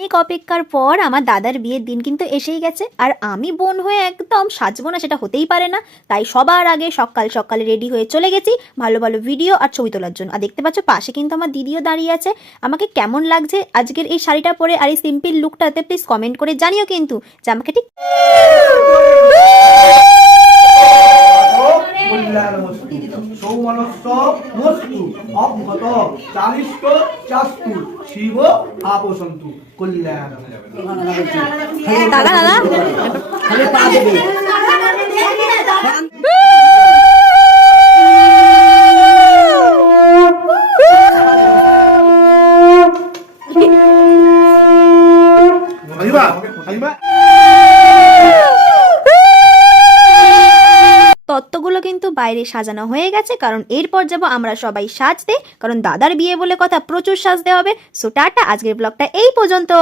অনেক অপেক্ষার পর আমার দাদার বিয়ের দিন কিন্তু এসেই গেছে, আর আমি বোন হয়ে একদম সাজবো না সেটা হতেই পারে না। তাই সবার আগে সকাল সকালে রেডি হয়ে চলে গেছি ভালো ভালো ভিডিও আর ছবি তোলার জন্য। আর দেখতে পাচ্ছ পাশে কিন্তু আমার দিদিও দাঁড়িয়ে আছে। আমাকে কেমন লাগছে আজকের এই শাড়িটা পরে আর এই সিম্পল লুকটাতে প্লিজ কমেন্ট করে জানিও কিন্তু যে আমাকে ঠিক সৌমনস্য মস্তু অভ্যত চালিষ্ট চাস্তু শিব আপসন্তু কল্যাণ। দাদা দাদা তত্ত্বগুলো কিন্তু বাইরে সাজানো হয়ে গেছে, কারণ এরপর যাব আমরা সবাই সাজতে, কারণ দাদার বিয়ে বলে কথা প্রচুর সাজতে হবে। সো টাটা, আজকের ব্লগটা এই পর্যন্ত।